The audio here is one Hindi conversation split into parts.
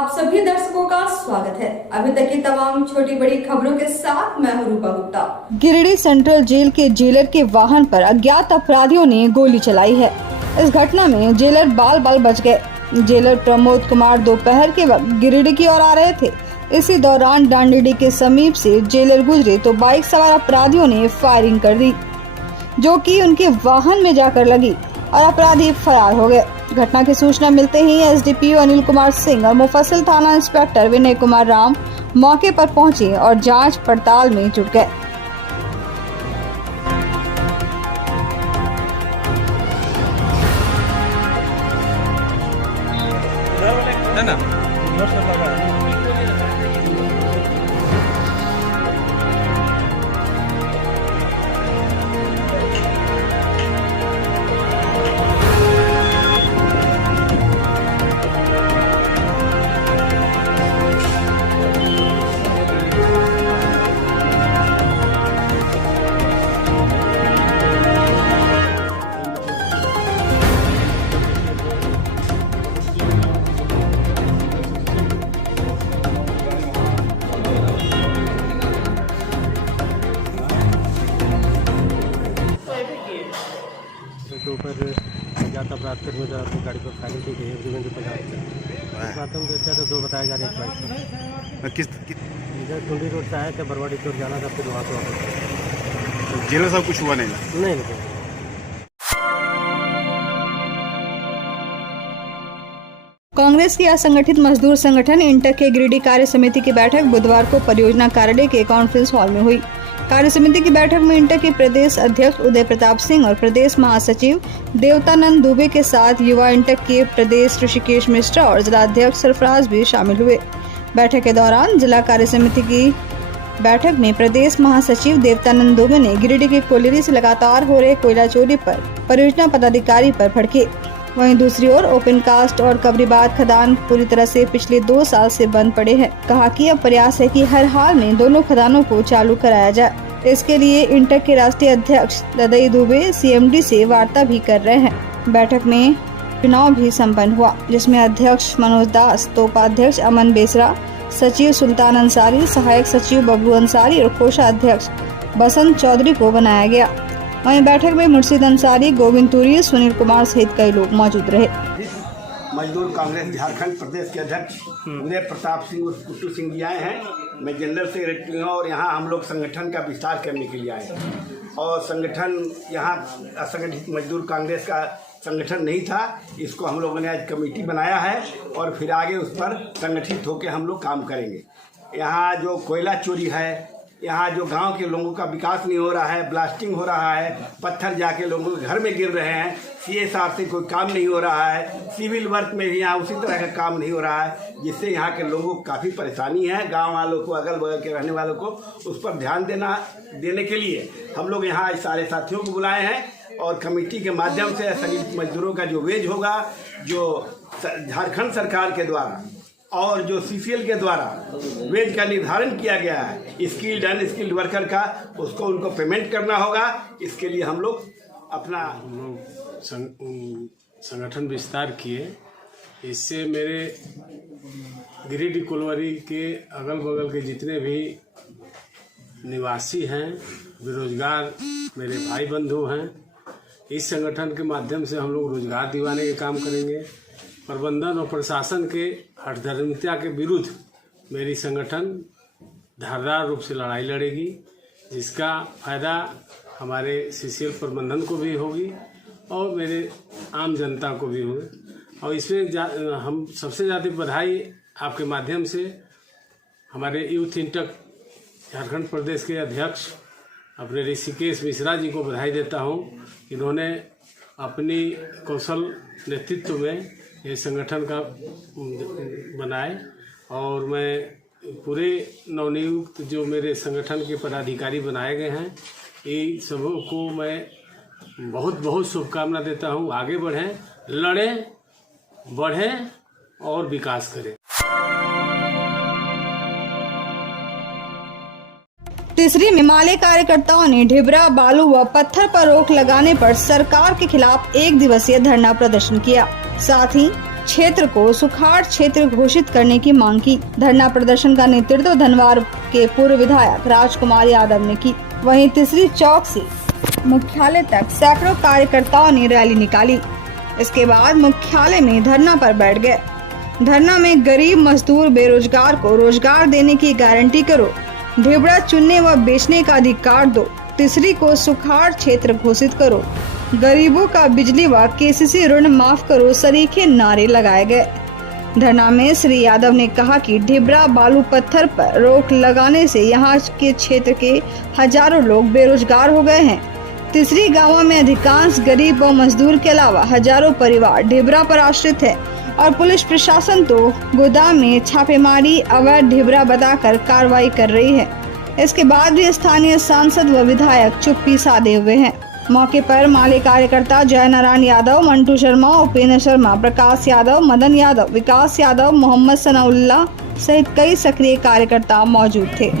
आप सभी दर्शकों का स्वागत है। अभी तक की तमाम छोटी बड़ी खबरों के साथ मैं हूं रूपा गुप्ता। गिरिडीह सेंट्रल जेल के जेलर के वाहन पर अज्ञात अपराधियों ने गोली चलाई है। इस घटना में जेलर बाल बच गए। जेलर प्रमोद कुमार दोपहर के वक्त गिरिडीह की ओर आ रहे थे। इसी दौरान डांडीडी के समीप से जेलर गुजरे तो बाइक सवार अपराधियों ने फायरिंग कर दी, जो कि उनके वाहन में जाकर लगी और अपराधी फरार हो गए। घटना की सूचना मिलते ही एसडीपीओ अनिल कुमार सिंह और मुफस्सिल थाना इंस्पेक्टर विनय कुमार राम मौके पर पहुंचे और जांच पड़ताल में जुट गए। तो ऊपर अज्ञात अपराध कर्मी अपनी गाड़ी पर फायरिंग की गई है। बात हम देखा तो दो बताया जा रहे हैं बाइक पर इधर टुंडी रोड से आया था, बरवाड़ी की ओर जाना था, फिर वहाँ से वापस। जेलर साहब कुछ हुआ नहीं? नहीं। कांग्रेस की असंगठित मजदूर संगठन इंटक के गिरिडीह कार्य समिति की बैठक बुधवार को परियोजना कार्यालय के कॉन्फ्रेंस हॉल में हुई। कार्य समिति की बैठक में इंटक के प्रदेश अध्यक्ष उदय प्रताप सिंह और प्रदेश महासचिव देवतानंद दुबे के साथ युवा इंटक के प्रदेश ऋषिकेश मिश्रा और जिला अध्यक्ष सरफराज भी शामिल हुए। बैठक के दौरान जिला कार्य समिति की बैठक में प्रदेश महासचिव देवतानंद दुबे ने गिरिडीह के कोयलेरी से लगातार हो रहे कोयला चोरी पर परियोजना पदाधिकारी पर भड़के। वहीं दूसरी ओर ओपन कास्ट और कब्रिबाद खदान पूरी तरह से पिछले 2 साल से बंद पड़े हैं। कहा कि अब प्रयास है कि हर हाल में दोनों खदानों को चालू कराया जाए। इसके लिए इंटक के राष्ट्रीय अध्यक्ष ददई दुबे सीएमडी से वार्ता भी कर रहे हैं। बैठक में चुनाव भी संपन्न हुआ, जिसमें अध्यक्ष मनोज दास, उपाध्यक्ष अमन बेसरा, सचिव सुल्तान अंसारी, सहायक सचिव बबलू अंसारी और कोषाध्यक्ष बसंत चौधरी को बनाया गया। वहीं बैठक में मुर्शिद अंसारी, गोविंद तुरी, सुनील कुमार सहित कई लोग मौजूद रहे। मजदूर कांग्रेस झारखंड प्रदेश के अध्यक्ष उदय प्रताप सिंह उर्फ कुट्टू सिंह जी आए हैं। मैं जनरल सेक्रेटरी हूँ और यहाँ हम लोग संगठन का विस्तार करने के लिए आए हैं। और संगठन यहाँ असंगठित मजदूर कांग्रेस का संगठन नहीं था, इसको हम लोगों ने आज कमेटी बनाया है और फिर आगे उस पर संगठित होकर हम लोग काम करेंगे। यहाँ जो कोयला चोरी है, यहाँ जो गांव के लोगों का विकास नहीं हो रहा है, ब्लास्टिंग हो रहा है, पत्थर जाके लोगों के घर में गिर रहे हैं, CSR से कोई काम नहीं हो रहा है, सिविल वर्क में भी यहाँ उसी तरह का काम नहीं हो रहा है, जिससे यहाँ के लोगों को काफ़ी परेशानी है। गांव वालों को, अगल बगल के रहने वालों को उस पर ध्यान देने के लिए हम लोग यहाँ सारे साथियों को बुलाए हैं और कमेटी के माध्यम से असंगठित मजदूरों का जो वेज होगा, जो झारखंड सरकार के द्वारा और जो CCL के द्वारा वेज का निर्धारण किया गया है, स्किल्ड अनस्किल्ड वर्कर का, उसको उनको पेमेंट करना होगा। इसके लिए हम लोग अपना संगठन विस्तार किए। इससे मेरे गिरिडीह कोयलेरी के अगल बगल के जितने भी निवासी हैं, बेरोजगार मेरे भाई बंधु हैं, इस संगठन के माध्यम से हम लोग रोजगार दिलाने के काम करेंगे। प्रबंधन और प्रशासन के हठधर्मिता के विरुद्ध मेरी संगठन धारदार रूप से लड़ाई लड़ेगी, जिसका फायदा हमारे CCL प्रबंधन को भी होगी और मेरे आम जनता को भी होगी। और इसमें हम सबसे ज़्यादा बधाई आपके माध्यम से हमारे यूथ इंटक झारखंड प्रदेश के अध्यक्ष अपने ऋषिकेश मिश्रा जी को बधाई देता हूँ। इन्होंने अपनी कौशल नेतृत्व में ये संगठन का बनाए और मैं पूरे नवनियुक्त जो मेरे संगठन के पदाधिकारी बनाए गए हैं, ये सबों को मैं बहुत शुभकामना देता हूँ। आगे बढ़ें, लड़ें, बढ़ें और विकास करें। तीसरी में माले कार्यकर्ताओं ने ढिबरा, बालू व पत्थर पर रोक लगाने पर सरकार के खिलाफ 1 दिवसीय धरना प्रदर्शन किया। साथ ही क्षेत्र को सुखाड़ क्षेत्र घोषित करने की मांग की। धरना प्रदर्शन का नेतृत्व धनवार के पूर्व विधायक राजकुमार यादव ने की। वहीं तीसरी चौक से मुख्यालय तक सैकड़ों कार्यकर्ताओं ने रैली निकाली। इसके बाद मुख्यालय में धरना पर बैठ गए। धरना में गरीब मजदूर बेरोजगार को रोजगार देने की गारंटी करो, ढिबरा चुनने व बेचने का अधिकार दो, तीसरी को सुखाड़ क्षेत्र घोषित करो, गरीबों का बिजली व केसीसी ऋण माफ करो सरीखे नारे लगाए गए। धरना में श्री यादव ने कहा कि ढिबरा बालू पत्थर पर रोक लगाने से यहाँ के क्षेत्र के हजारों लोग बेरोजगार हो गए हैं। तीसरी गांवों में अधिकांश गरीब व मजदूर के अलावा हजारों परिवार ढिबरा पर आश्रित है और पुलिस प्रशासन तो गोदाम में छापेमारी अवैध ढिबरा बताकर कार्रवाई कर रही है। इसके बाद भी स्थानीय सांसद व विधायक चुप्पी साधे हुए हैं। मौके पर माले कार्यकर्ता जय नारायण यादव, मंटू शर्मा, उपेंद्र शर्मा, प्रकाश यादव, मदन यादव, विकास यादव, मोहम्मद सनाउल्लाह सहित कई सक्रिय कार्यकर्ता मौजूद थे।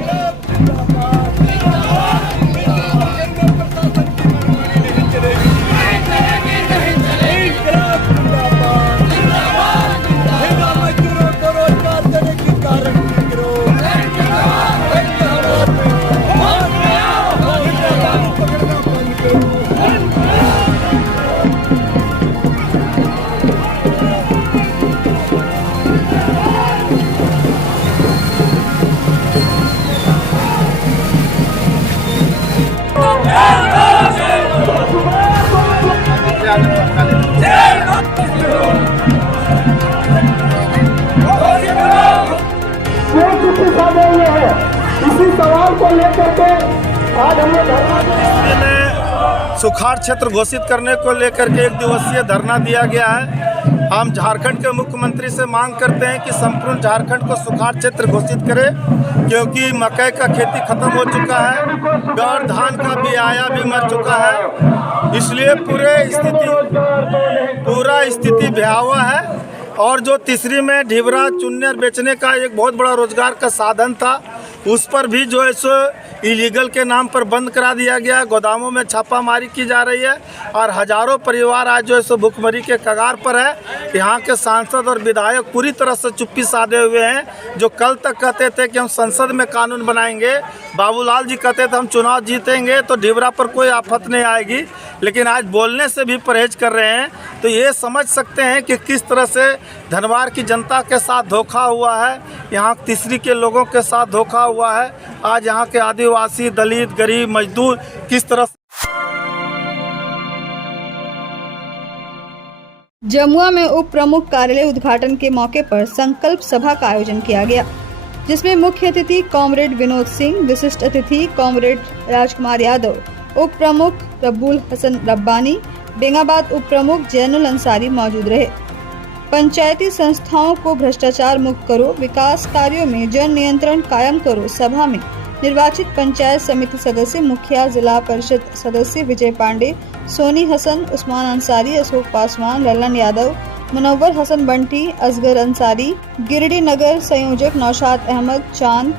इसी सवाल को लेकर के आज हमने सुखाड़ क्षेत्र घोषित करने को लेकर के 1 दिवसीय धरना दिया गया है। हम झारखंड के मुख्यमंत्री से मांग करते हैं कि संपूर्ण झारखंड को सुखाड़ क्षेत्र घोषित करें, क्योंकि मकई का खेती खत्म हो चुका है और धान का बियाया भी मर चुका है। इसलिए पूरा स्थिति भयावह है। और जो तीसरी में ढिबरा चुनने और बेचने का एक बहुत बड़ा रोजगार का साधन था, उस पर भी जो है सो इलीगल के नाम पर बंद करा दिया गया। गोदामों में छापामारी की जा रही है और हजारों परिवार आज जो है सो भुखमरी के कगार पर है। यहाँ के सांसद और विधायक पूरी तरह से चुप्पी साधे हुए हैं। जो कल तक कहते थे कि हम संसद में कानून बनाएंगे, बाबूलाल जी कहते थे हम चुनाव जीतेंगे तो ढिबरा पर कोई आफत नहीं आएगी, लेकिन आज बोलने से भी परहेज कर रहे हैं। तो ये समझ सकते हैं कि किस तरह से धनवार की जनता के साथ धोखा हुआ है, यहाँ तीसरी के लोगों के साथ धोखा हुआ है। आज यहाँ के आदिवासी, दलित, गरीब, मजदूर किस तरह जमुआ में उप प्रमुख कार्यालय उद्घाटन के मौके पर संकल्प सभा का आयोजन किया गया, जिसमें मुख्य अतिथि कॉमरेड विनोद सिंह, विशिष्ट अतिथि कॉमरेड राजकुमार यादव, उप प्रमुख रब्बुल हसन रब्बानी, बेंगाबाद उप प्रमुख जैनुल अंसारी मौजूद रहे। पंचायती संस्थाओं को भ्रष्टाचार मुक्त करो, विकास कार्यों में जन नियंत्रण कायम करो। सभा में निर्वाचित पंचायत समिति सदस्य, मुखिया, जिला परिषद सदस्य विजय पांडे, सोनी हसन, उस्मान अंसारी, अशोक पासवान, ललन यादव, मुनव्वर हसन बंटी, असगर अंसारी, गिरिडीह नगर संयोजक नौशाद अहमद, चांद,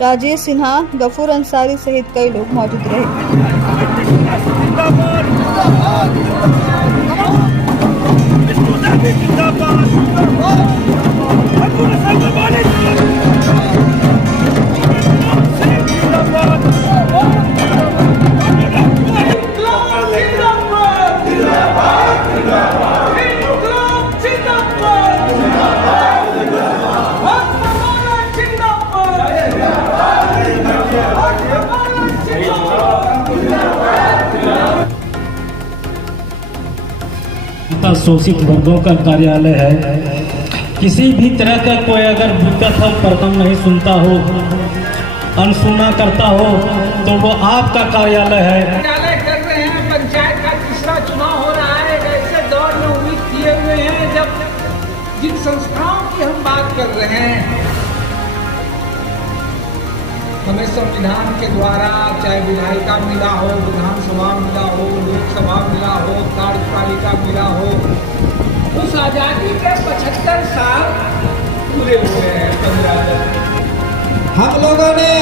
राजेश सिन्हा, गफूर अंसारी सहित कई लोग मौजूद रहे। शोषित वर्गों का कार्यालय है। किसी भी तरह का कोई अगर दिक्कत हो, प्रथम नहीं सुनता हो, अनसुना करता हो, तो वो आपका कार्यालय है। कार्यालय कर रहे हैं। पंचायत का तीसरा चुनाव हो रहा है। ऐसे दौर में उम्मीद किए हुए हैं जब जिन संस्थाओं की हम बात कर रहे हैं, हमें संविधान के द्वारा चाहे विधायिका मिला हो, विधानसभा मिला हो, लोकसभा मिला हो, कार्यपालिका मिला हो, उस आजादी के 75 साल पूरे हुए हैं। 15 हम लोगों ने